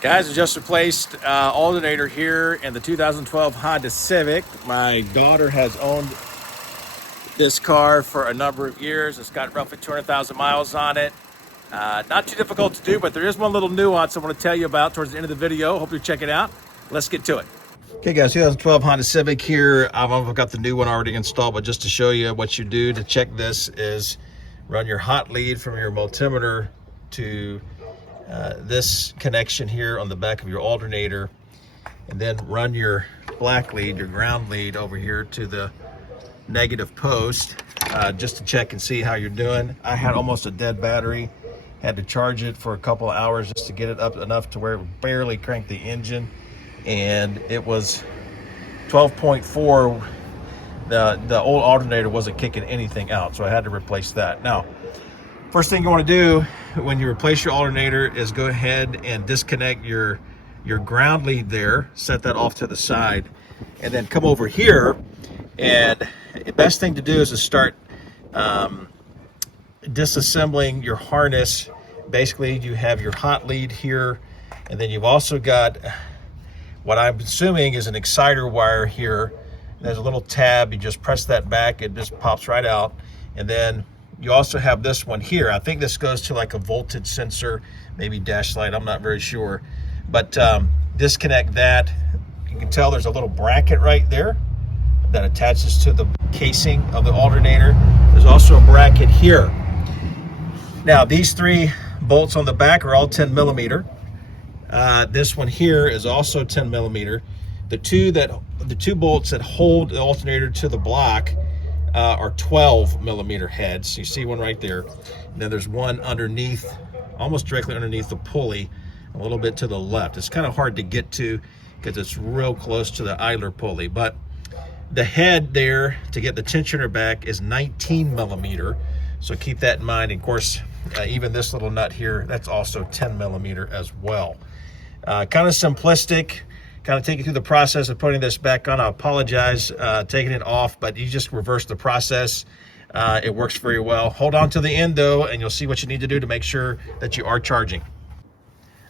Guys, I just replaced alternator here in the 2012 Honda Civic. My daughter has owned this car for a number of years. It's got roughly 200,000 miles on it. Not too difficult to do, but there is one little nuance I want to tell you about towards the end of the video. Hope you check it out. Let's get to it. Okay guys, 2012 Honda Civic here. I've got the new one already installed, but just to show you what you do to check this is run your hot lead from your multimeter to this connection here on the back of your alternator, and then run your black lead, your ground lead, over here to the negative post just to check and see how you're doing. I had almost a dead battery, had to charge it for a couple of hours just to get it up enough to where it barely cranked the engine, and it was 12.4. The old alternator wasn't kicking anything out, so I had to replace that. Now, first thing you want to do when you replace your alternator is go ahead and disconnect your ground lead there, set that off to the side, and then come over here. And the best thing to do is to start disassembling your harness. Basically, you have your hot lead here, and then you've also got what I'm assuming is an exciter wire here. There's a little tab, you just press that back, it just pops right out. And then you also have this one here. I think this goes to like a voltage sensor, maybe dash light, I'm not very sure. But disconnect that. You can tell there's a little bracket right there that attaches to the casing of the alternator. There's also a bracket here. Now, these three bolts on the back are all 10 millimeter. This one here is also 10 millimeter. The two bolts that hold the alternator to the block are 12 millimeter heads. You see one right there. And then there's one underneath, almost directly underneath the pulley, a little bit to the left. It's kind of hard to get to because it's real close to the idler pulley, but the head there to get the tensioner back is 19 millimeter. So keep that in mind. And of course, even this little nut here, that's also 10 millimeter as well. Kind of simplistic. Kind of take you through the process of putting this back on. I apologize taking it off, but you just reverse the process. It works very well. Hold on to the end though, and you'll see what you need to do to make sure that you are charging.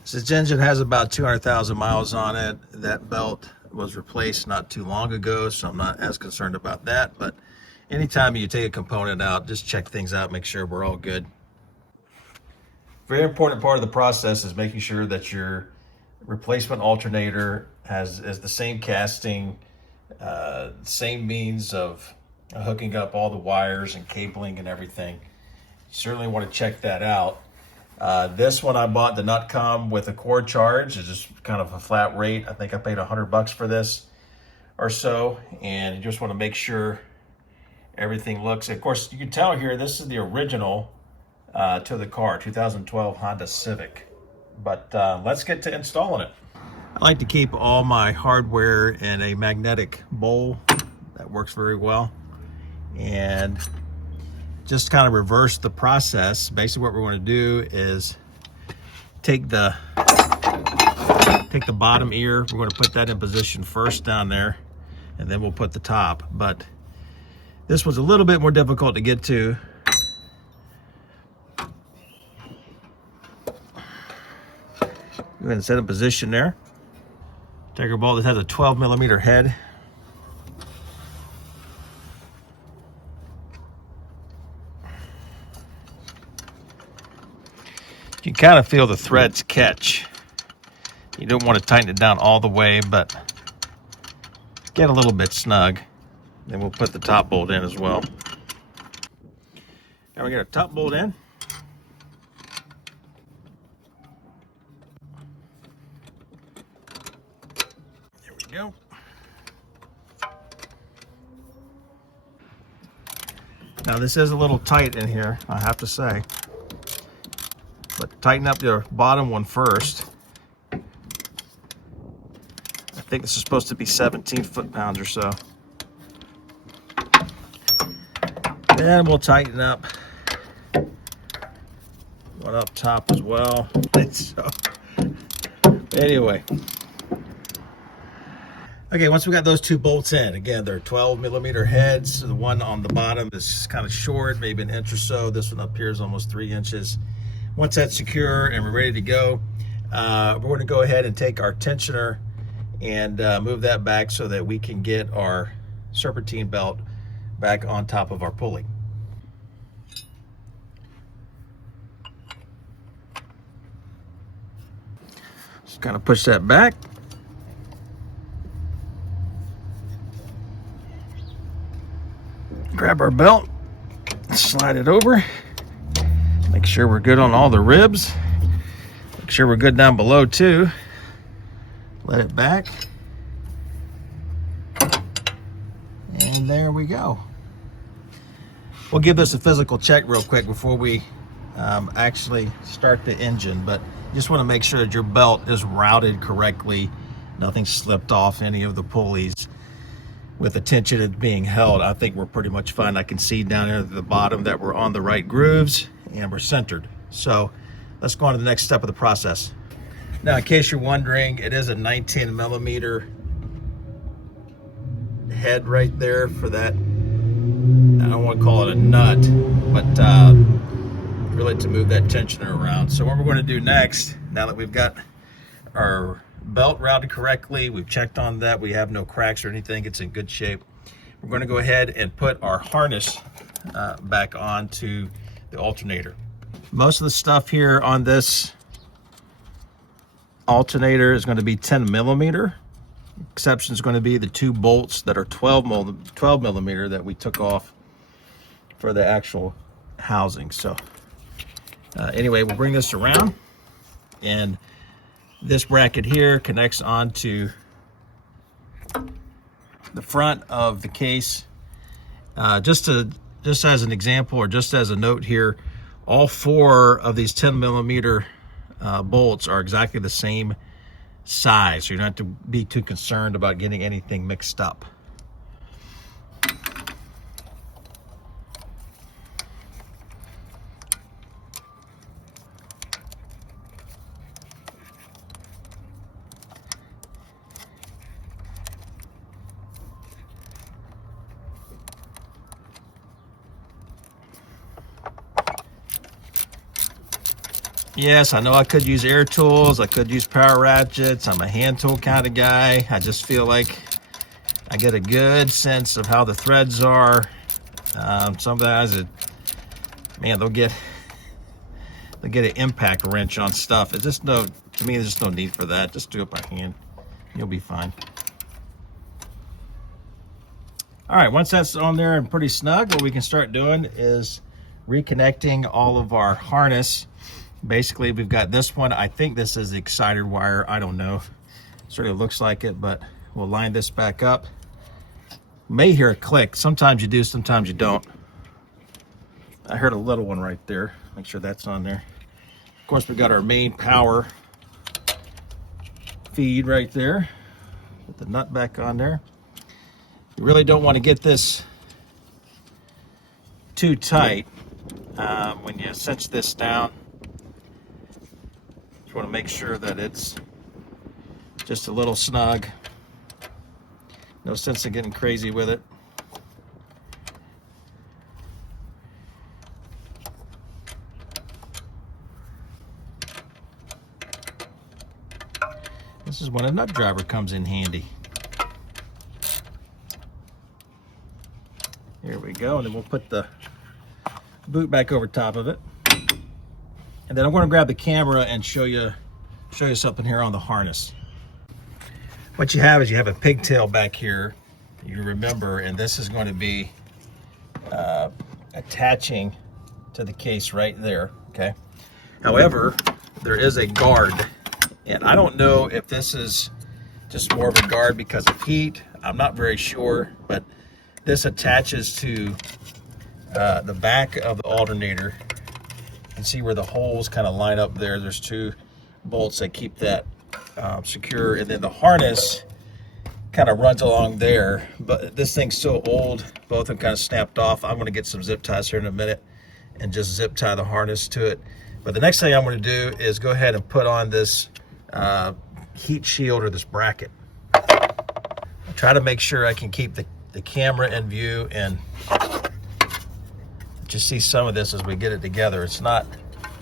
So this engine has about 200,000 miles on it. That belt was replaced not too long ago, so I'm not as concerned about that. But anytime you take a component out, just check things out, make sure we're all good. Very important part of the process is making sure that your replacement alternator has the same casting, same means of hooking up all the wires and cabling and everything. You certainly want to check that out. This one I bought did not come with a cord charge. It's just kind of a flat rate. I think I paid $100 for this or so, and you just want to make sure everything looks. Of course, you can tell here this is the original to the car, 2012 Honda Civic. But let's get to installing it. I like to keep all my hardware in a magnetic bowl. That works very well. And just kind of reverse the process. Basically what we're going to do is take the bottom ear. We're going to put that in position first down there, and then we'll put the top. But this was a little bit more difficult to get to. Go ahead and set in position there. Take our bolt that has a 12 millimeter head. You can kind of feel the threads catch. You don't want to tighten it down all the way, but get a little bit snug. Then we'll put the top bolt in as well. Now we get our top bolt in. Go. Now this is a little tight in here, I have to say, but tighten up your bottom one first. I think this is supposed to be 17 foot-pounds or so. Then we'll tighten up one up top as well. So anyway. Okay, once we got those two bolts in, again, they're 12 millimeter heads. The one on the bottom is kind of short, maybe an inch or so. This one up here is almost 3 inches. Once that's secure and we're ready to go, we're going to go ahead and take our tensioner and move that back so that we can get our serpentine belt back on top of our pulley. Just kind of push that back. Grab our belt, slide it over, make sure we're good on all the ribs, make sure we're good down below too. Let it back, and there we go. We'll give this a physical check real quick before we actually start the engine, but you just want to make sure that your belt is routed correctly, nothing slipped off any of the pulleys. With the tension being held, I think we're pretty much fine. I can see down there at the bottom that we're on the right grooves and we're centered. So let's go on to the next step of the process. Now, in case you're wondering, it is a 19 millimeter head right there for that. I don't want to call it a nut, but really to move that tensioner around. So what we're going to do next, now that we've got our belt routed correctly, we've checked on that, we have no cracks or anything, it's in good shape, we're going to go ahead and put our harness back onto the alternator. Most of the stuff here on this alternator is going to be 10 millimeter. Exception is going to be the two bolts that are 12 millimeter that we took off for the actual housing. So anyway, we'll bring this around, and this bracket here connects onto the front of the case. Just as an example, or just as a note here, all four of these 10 millimeter bolts are exactly the same size, so you don't have to be too concerned about getting anything mixed up. Yes, I know I could use air tools, I could use power ratchets. I'm a hand tool kind of guy. I just feel like I get a good sense of how the threads are. Some guys, man, they'll get an impact wrench on stuff. It's just to me, there's just no need for that. Just do it by hand. You'll be fine. All right, once that's on there and pretty snug, what we can start doing is reconnecting all of our harness. Basically, we've got this one. I think this is the exciter wire. I don't know. Sort of looks like it, but we'll line this back up. You may hear a click. Sometimes you do, sometimes you don't. I heard a little one right there. Make sure that's on there. Of course, we've got our main power feed right there. Put the nut back on there. You really don't want to get this too tight when you cinch this down. Just want to make sure that it's just a little snug. No sense in getting crazy with it. This is when a nut driver comes in handy. Here we go, and then we'll put the boot back over top of it. And then I'm going to grab the camera and show you something here on the harness. What you have is you have a pigtail back here, you remember, and this is going to be attaching to the case right there, okay? However, there is a guard, and I don't know if this is just more of a guard because of heat. I'm not very sure, but this attaches to the back of the alternator. You can see where the holes kind of line up there. There's two bolts that keep that secure, and then the harness kind of runs along there. But this thing's so old, both of them kind of snapped off. I'm going to get some zip ties here in a minute and just zip tie the harness to it. But the next thing I'm going to do is go ahead and put on this heat shield, or this bracket. I'll try to make sure I can keep the camera in view and just see some of this as we get it together. It's not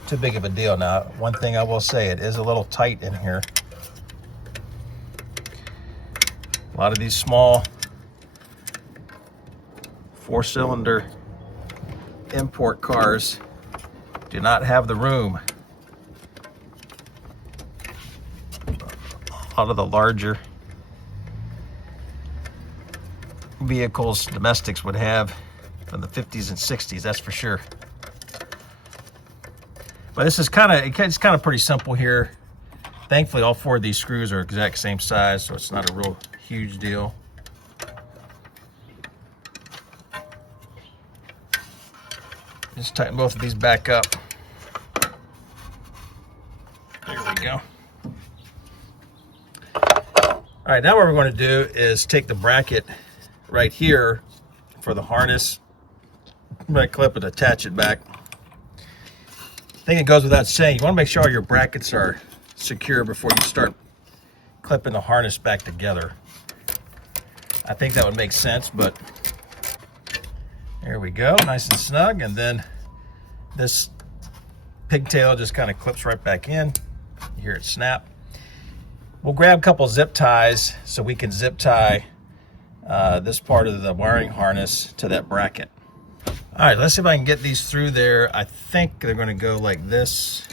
too big of a deal. Now, one thing I will say, it is a little tight in here. A lot of these small 4-cylinder import cars do not have the room. A lot of the larger vehicles, domestics, would have from the 50s and 60s, that's for sure. But this is it's kind of pretty simple here. Thankfully, all 4 of these screws are exact same size, so it's not a real huge deal. Just tighten both of these back up. There we go. All right, now what we're going to do is take the bracket right here for the harness, right clip and attach it back. I think it goes without saying, you want to make sure all your brackets are secure before you start clipping the harness back together. I think that would make sense, but there we go, nice and snug. And then this pigtail just kind of clips right back in. You hear it snap. We'll grab a couple zip ties so we can zip tie this part of the wiring harness to that bracket. All right, let's see if I can get these through there. I think they're going to go like this.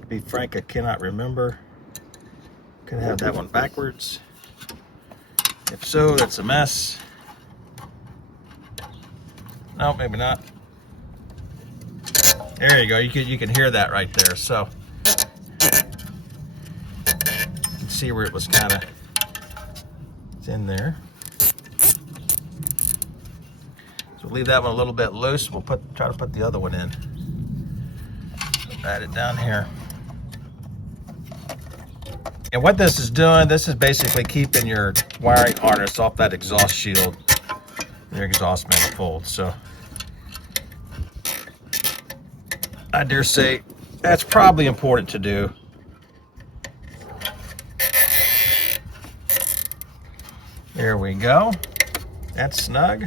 To be frank, I cannot remember. Could have that one backwards. If so, that's a mess. No, maybe not. There you go. You can hear that right there. So you can see where it was kind of, it's in there. So we'll leave that one a little bit loose. We'll try to put the other one in. Add it down here. And what this is doing, this is basically keeping your wiring harness off that exhaust shield, your exhaust manifold. So I dare say that's probably important to do. There we go. That's snug.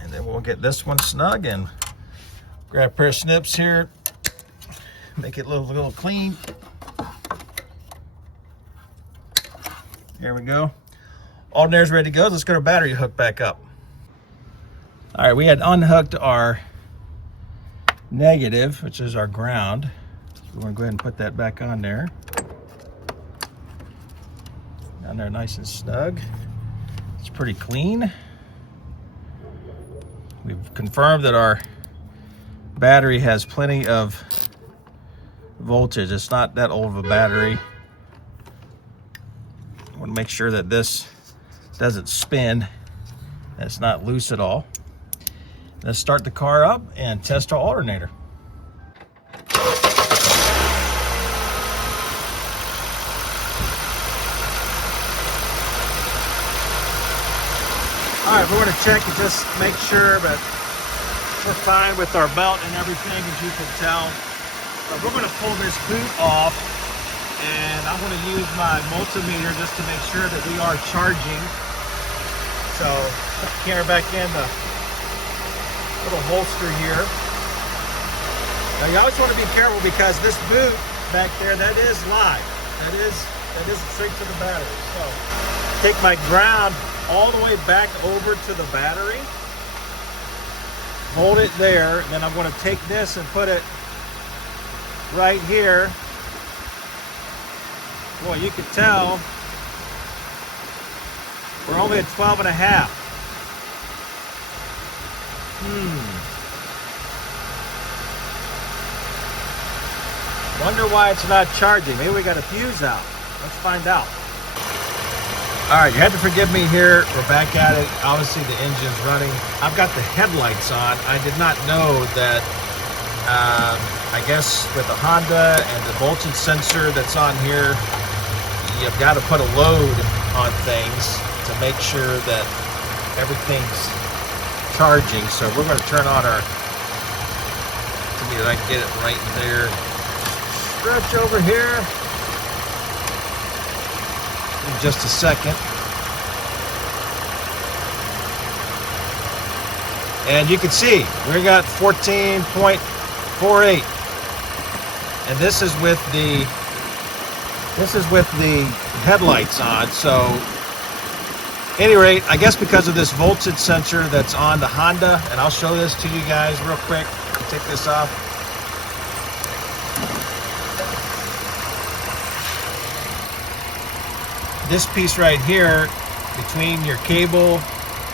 And then we'll get this one snug and grab a pair of snips here. Make it look a little clean. There we go. Alternator's ready to go. Let's get our battery hooked back up. All right, we had unhooked our negative, which is our ground. So we're going to go ahead and put that back on there. Down there nice and snug. It's pretty clean. We've confirmed that our battery has plenty of voltage. It's not that old of a battery. I want to make sure that this doesn't spin, that it's not loose at all. Let's start the car up and test our alternator. All right, we're going to check and just make sure that we're fine with our belt and everything, as you can tell. But we're going to pull this boot off, and I'm going to use my multimeter just to make sure that we are charging. So put the camera back in the little holster here. Now you always want to be careful because this boot back there, that is live. That is straight to the battery. So take my ground all the way back over to the battery. Hold it there, and then I'm going to take this and put it right here. Boy, you can tell we're only at 12.5. Wonder why it's not charging. Maybe we got a fuse out. Let's find out. All right, you have to forgive me here. We're back at it. Obviously the engine's running. I've got the headlights on. I did not know that, I guess with the Honda and the voltage sensor that's on here, you've got to put a load on things to make sure that everything's charging. So we're going to turn on our, to me, I can get it right there. Stretch over here. In just a second. And you can see we got 14.48, and this is with the headlights on. So at any rate, I guess because of this voltage sensor that's on the Honda, and I'll show this to you guys real quick. Take this off. This piece right here between your cable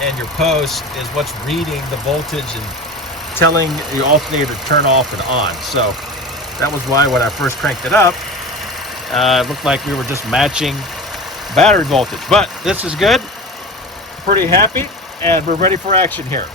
and your post is what's reading the voltage and telling the alternator to turn off and on. So that was why when I first cranked it up, it looked like we were just matching battery voltage. But this is good. Pretty happy, and we're ready for action here.